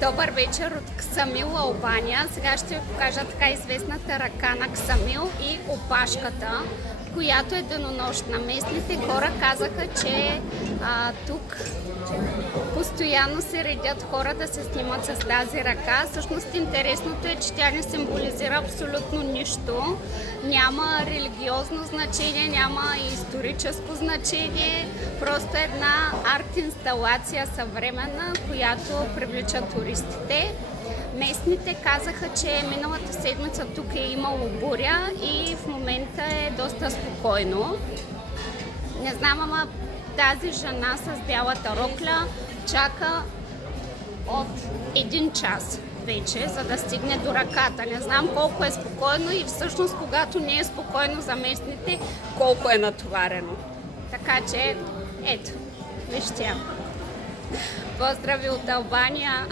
Добър вечер от Ксамил, Албания. Сега ще ви покажа така известната ръка на Ксамил и опашката, която е денонощна. Местните хора казаха, че тук постоянно се редят хора да се снимат с тази ръка. Всъщност интересното е, че тя не символизира абсолютно нищо. Няма религиозно значение, няма и историческо значение. Просто една арт-инсталация съвременна, която привлича туристите. Местните казаха, че миналата седмица тук е имало буря и в момента е доста спокойно. Не знам, ама тази жена с бялата рокля чака от 1 час вече, за да стигне до ръката. Не знам колко е спокойно и всъщност когато не е спокойно за местните, колко е натоварено. Така че, ето, вижте. Поздрави от Албания!